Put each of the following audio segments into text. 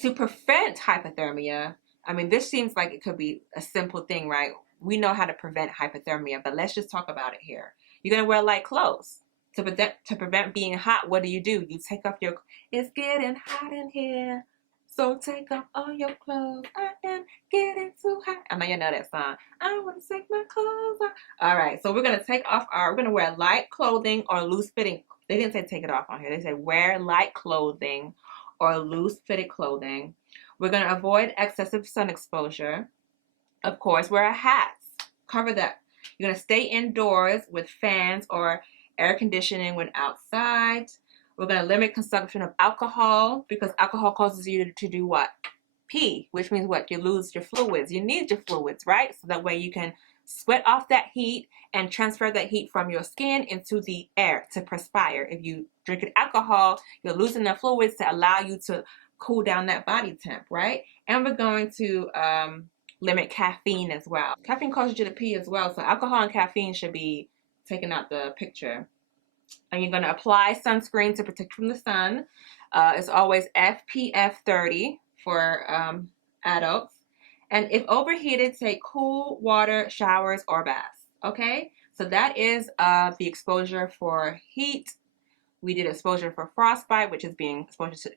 To prevent hypothermia, I mean, this seems like it could be a simple thing, right? We know how to prevent hypothermia, but let's just talk about it here. You're going to wear light clothes. To prevent being hot, what do? You take off your, it's getting hot in here, so take off all your clothes. I am getting too hot. I know you know that song. I want to take my clothes off. All right, so we're going to we're going to wear light clothing or loose fitting. They didn't say take it off on here. They said wear light clothing or loose fitted clothing. We're going to avoid excessive sun exposure. Of course, wear hats. Cover that. You're going to stay indoors with fans or air conditioning when outside. We're going to limit consumption of alcohol because alcohol causes you to do what? Pee, which means what? You lose your fluids. You need your fluids, right? So that way you can sweat off that heat and transfer that heat from your skin into the air to perspire. If you drink alcohol, you're losing the fluids to allow you to cool down that body temp, right? And we're going to limit caffeine as well. Caffeine causes you to pee as well, so alcohol and caffeine should be taken out the picture. And you're going to apply sunscreen to protect from the sun. It's always SPF 30 for adults. And if overheated, take cool water showers or baths. Okay, so that is the exposure for heat. We did exposure for frostbite, which is being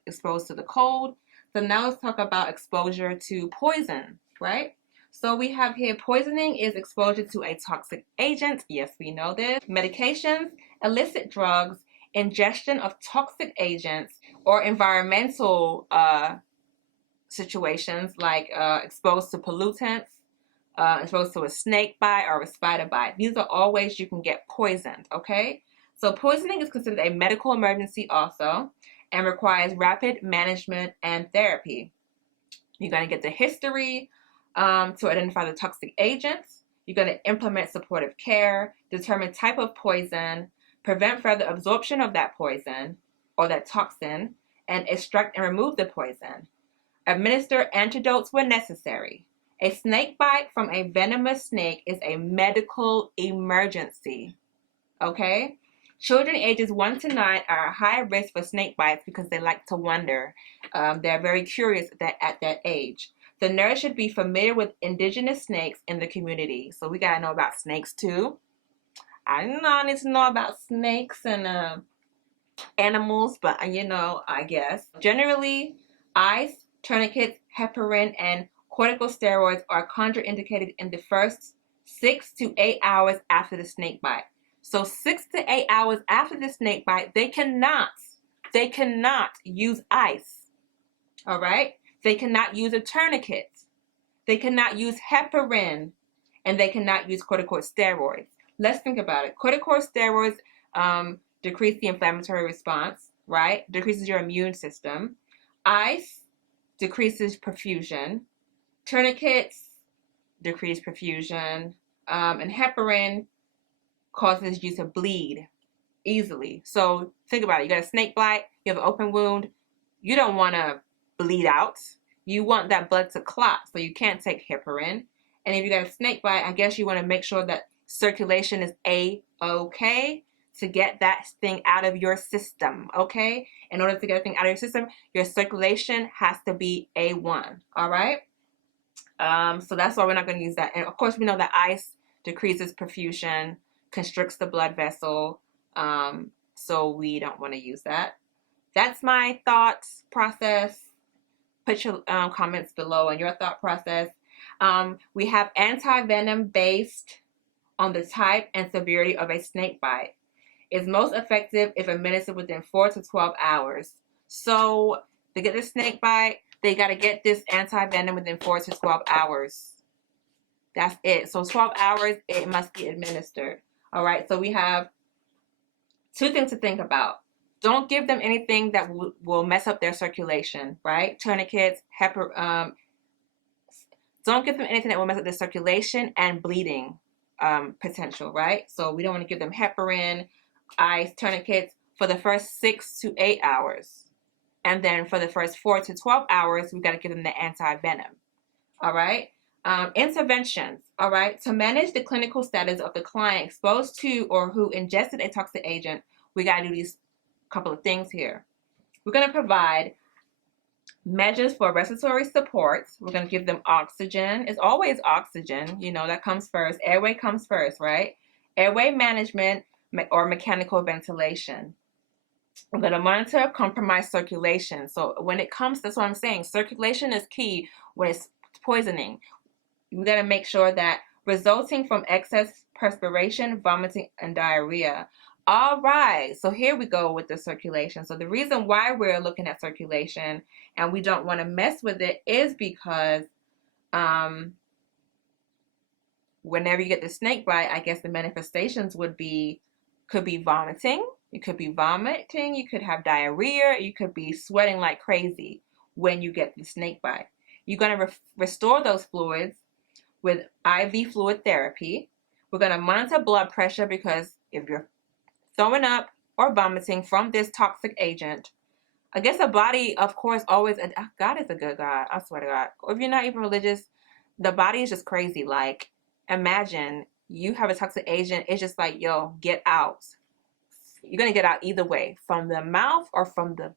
exposed to the cold. So now let's talk about exposure to poison, right? So we have here poisoning is exposure to a toxic agent. Yes, we know this. Medications, illicit drugs, ingestion of toxic agents, or environmental situations like exposed to pollutants, exposed to a snake bite or a spider bite. These are all ways you can get poisoned, okay? So poisoning is considered a medical emergency also and requires rapid management and therapy. You're going to get the history to identify the toxic agents. You're going to implement supportive care, determine type of poison, prevent further absorption of that poison or that toxin, and extract and remove the poison. Administer antidotes when necessary. A snake bite from a venomous snake is a medical emergency. Okay? Children ages 1 to 9 are at high risk for snake bites because they like to wonder. They're very curious at that age. The nurse should be familiar with indigenous snakes in the community. So we got to know about snakes too. I need to know about snakes and animals, but I guess. Generally, ice, tourniquets, heparin, and corticosteroids are contraindicated in the first 6 to 8 hours after the snake bite. So 6 to 8 hours after the snake bite, they cannot use ice. All right? They cannot use a tourniquet. They cannot use heparin, and they cannot use corticosteroids. Let's think about it. Corticosteroids decrease the inflammatory response, right? Decreases your immune system. Ice decreases perfusion. Tourniquets decrease perfusion. And heparin causes you to bleed easily. So think about it. You got a snake bite, you have an open wound, you don't want to bleed out. You want that blood to clot, so you can't take heparin. And if you got a snake bite, I guess you want to make sure that circulation is A-okay to get that thing out of your system, okay? In order to get a thing out of your system, your circulation has to be A1, all right? So that's why we're not going to use that. And of course, we know that ice decreases perfusion, constricts the blood vessel, so we don't want to use that. That's my thought process. Put your comments below on your thought process. We have antivenom based on the type and severity of a snake bite. It's most effective if administered within 4 to 12 hours. So to get the snake bite, they got to get this antivenom within 4 to 12 hours. That's it. So 12 hours, it must be administered. All right, so we have 2 things to think about. Don't give them anything that will mess up their circulation, right? Tourniquets, don't give them anything that will mess up their circulation and bleeding potential, right? So we don't want to give them heparin, ice, tourniquets for the first 6 to 8 hours. And then for the first 4 to 12 hours, we got to give them the antivenom, all right? Interventions, all right? To manage the clinical status of the client exposed to or who ingested a toxic agent, we got to do these couple of things here. We're going to provide Measures for respiratory support. We're going to give them oxygen. It's always oxygen. You know, that comes first. Airway comes first, right? Airway management or mechanical ventilation. We're going to monitor compromised circulation. So when it comes, that's what I'm saying. Circulation is key when it's poisoning. We got to make sure that resulting from excess perspiration, vomiting, and diarrhea. All right, so here we go with the circulation. So the reason why we're looking at circulation and we don't want to mess with it is because whenever you get the snake bite, I guess the manifestations could be vomiting. You could be vomiting, you could have diarrhea, you could be sweating like crazy when you get the snake bite. You're going to restore those fluids with IV fluid therapy. We're going to monitor blood pressure because if you're throwing up or vomiting from this toxic agent, I guess the body, of course, always, God is a good God, I swear to God. If you're not even religious, the body is just crazy. Like, imagine you have a toxic agent, it's just like, yo, get out. You're going to get out either way, from the mouth or from the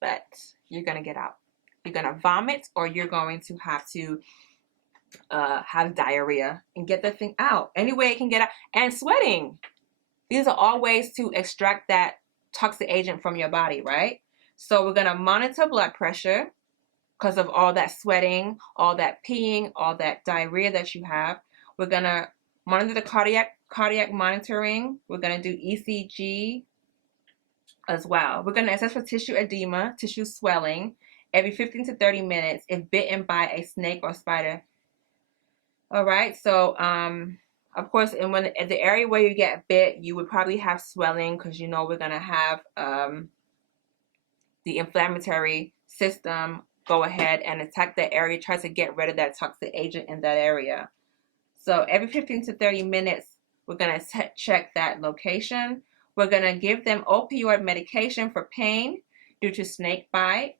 butt. You're going to get out. You're going to vomit or you're going to have diarrhea and get the thing out. Any way it can get out. And sweating. These are all ways to extract that toxic agent from your body, right? So we're going to monitor blood pressure because of all that sweating, all that peeing, all that diarrhea that you have. We're going to monitor the cardiac monitoring. We're going to do ECG as well. We're going to assess for tissue edema, tissue swelling every 15 to 30 minutes if bitten by a snake or spider. All right, so of course, in the area where you get bit, you would probably have swelling because you know we're gonna have the inflammatory system go ahead and attack that area, try to get rid of that toxic agent in that area. So every 15 to 30 minutes, we're gonna check that location. We're gonna give them opioid medication for pain due to snake bite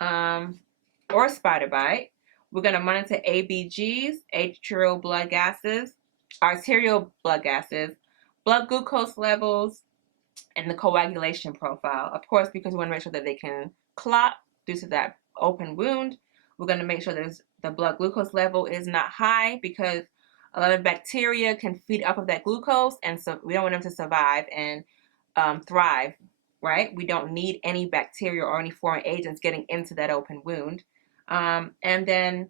or spider bite. We're going to monitor ABGs, arterial blood gases, blood glucose levels, and the coagulation profile. Of course, because we want to make sure that they can clot due to that open wound. We're going to make sure that the blood glucose level is not high because a lot of bacteria can feed off of that glucose, and so we don't want them to survive and thrive, right? We don't need any bacteria or any foreign agents getting into that open wound. And then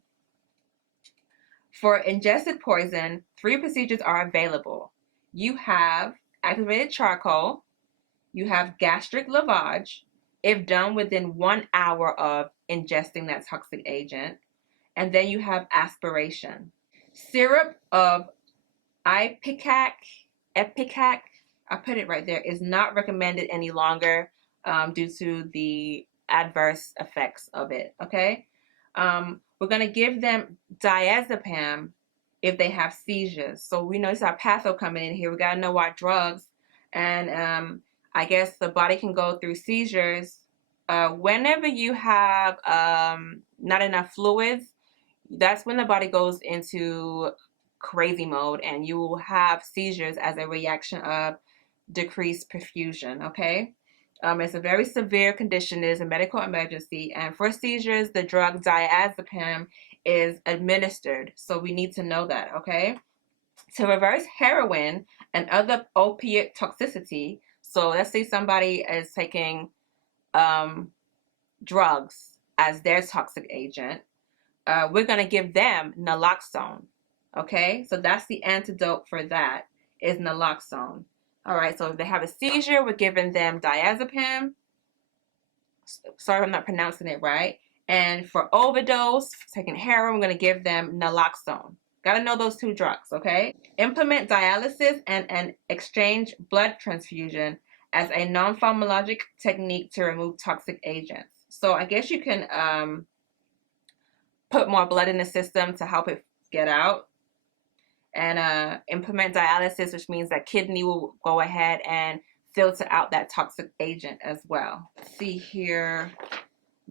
for ingested poison, 3 procedures are available. You have activated charcoal, you have gastric lavage, if done within 1 hour of ingesting that toxic agent, and then you have aspiration. Syrup of ipecac, I put it right there, is not recommended any longer due to the adverse effects of it, okay? We're going to give them diazepam if they have seizures. So we know it's our patho coming in here. We got to know our drugs. And I guess the body can go through seizures. Whenever you have not enough fluids, that's when the body goes into crazy mode and you will have seizures as a reaction of decreased perfusion, okay? It's a very severe condition. It is a medical emergency. And for seizures, the drug diazepam is administered. So we need to know that, okay? To reverse heroin and other opiate toxicity, so let's say somebody is taking drugs as their toxic agent, we're going to give them naloxone, okay? So that's the antidote for that, is naloxone. All right, so if they have a seizure, we're giving them diazepam. Sorry if I'm not pronouncing it right. And for overdose, taking heroin, we're going to give them naloxone. Got to know those 2 drugs, okay? Implement dialysis and an exchange blood transfusion as a non-pharmacologic technique to remove toxic agents. So I guess you can put more blood in the system to help it get out. And implement dialysis, which means that kidney will go ahead and filter out that toxic agent as well. Let's see here.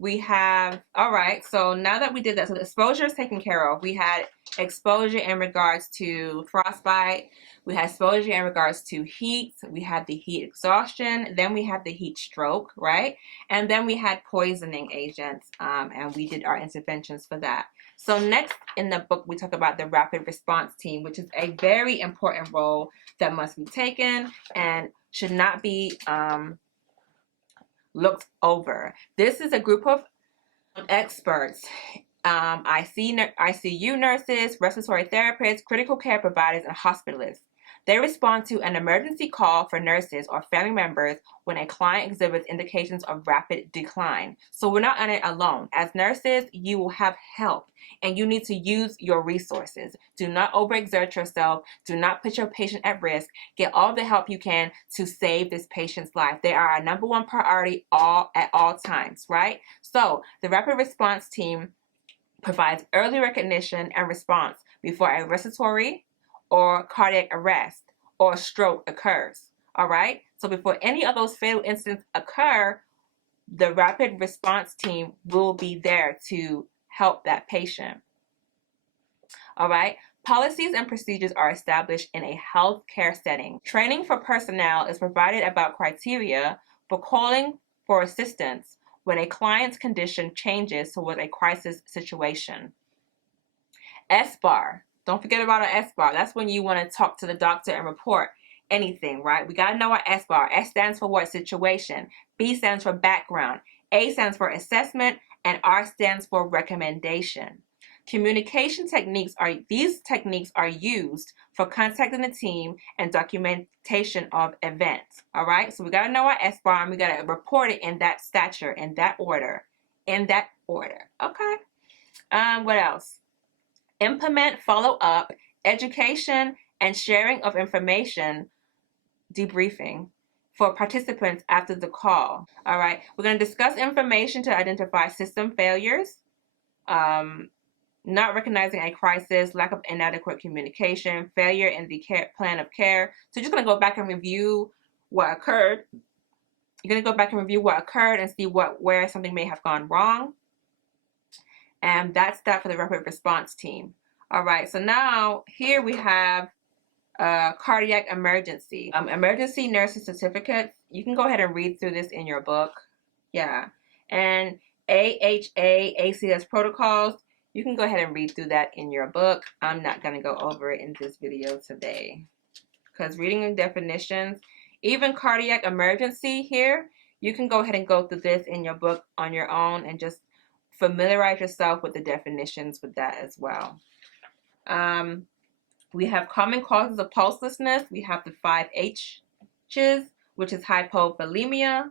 we have, all right, so now that we did that, so the exposure is taken care of. We had exposure in regards to frostbite. We had exposure in regards to heat. We had the heat exhaustion. Then we had the heat stroke, right? And then we had poisoning agents, and we did our interventions for that. So next in the book, we talk about the rapid response team, which is a very important role that must be taken and should not be looked over. This is a group of experts, ICU nurses, respiratory therapists, critical care providers, and hospitalists. They respond to an emergency call for nurses or family members when a client exhibits indications of rapid decline. So we're not in it alone. As nurses, you will have help, and you need to use your resources. Do not overexert yourself. Do not put your patient at risk. Get all the help you can to save this patient's life. They are our number one priority at all times, right? So the rapid response team provides early recognition and response before a respiratory or cardiac arrest or stroke occurs. All right? So before any of those fatal incidents occur, the rapid response team will be there to help that patient. All right? Policies and procedures are established in a healthcare setting. Training for personnel is provided about criteria for calling for assistance when a client's condition changes toward a crisis situation. SBAR. Don't forget about an SBAR. That's when you want to talk to the doctor and report anything, right? We got to know our SBAR. S stands for what? Situation. B stands for background. A stands for assessment. And R stands for recommendation. Communication techniques these techniques are used for contacting the team and documentation of events. All right? So we got to know our SBAR, and we got to report it in that stature, in that order. Okay? What else? Implement follow-up, education, and sharing of information, debriefing for participants after the call. All right, we're going to discuss information to identify system failures, not recognizing a crisis, lack of inadequate communication, failure in the plan of care. So you're just going to go back and review what occurred. You're going to go back and review what occurred and see where something may have gone wrong. And that's that for the rapid response team. All right, so now here we have cardiac emergency. Emergency nursing certificates. You can go ahead and read through this in your book. Yeah. And AHA, ACS protocols. You can go ahead and read through that in your book. I'm not going to go over it in this video today, because reading the definitions, even cardiac emergency here, you can go ahead and go through this in your book on your own and just familiarize yourself with the definitions with that as well. We have common causes of pulselessness. We have the 5 H's, which is hypovolemia,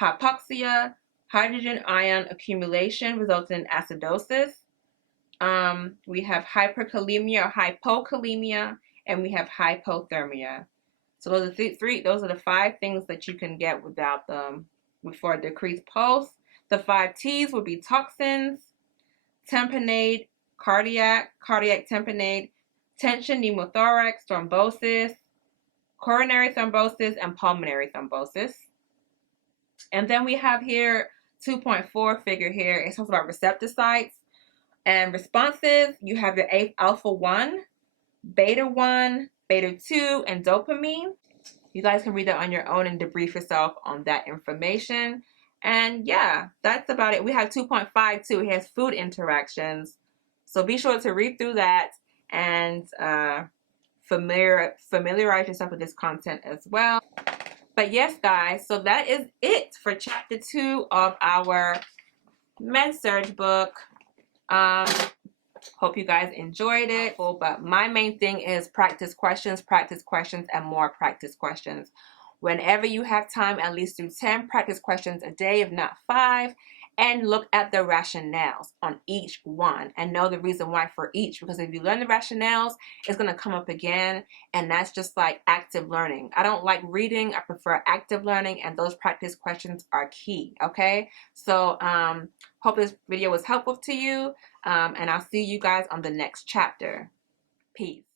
hypoxia, hydrogen ion accumulation resulting in acidosis. We have hyperkalemia or hypokalemia, and we have hypothermia. So those are those are the 5 things that you can get without them for a decreased pulse. The 5 T's would be toxins, tamponade, cardiac tamponade, tension, pneumothorax, thrombosis, coronary thrombosis, and pulmonary thrombosis. And then we have here 2.4 figure here. It talks about receptor sites and responses. You have your alpha 1, beta 1, beta 2, and dopamine. You guys can read that on your own and debrief yourself on that information. And yeah, that's about it. We have 2.5 too. It has food interactions. So be sure to read through that and familiarize yourself with this content as well. But yes, guys, so that is it for chapter 2 of our Med-Surg book. Hope you guys enjoyed it. But my main thing is practice questions, and more practice questions. Whenever you have time, at least do 10 practice questions a day, if not 5. And look at the rationales on each one and know the reason why for each. Because if you learn the rationales, it's going to come up again. And that's just like active learning. I don't like reading. I prefer active learning. And those practice questions are key. Okay? So hope this video was helpful to you. And I'll see you guys on the next chapter. Peace.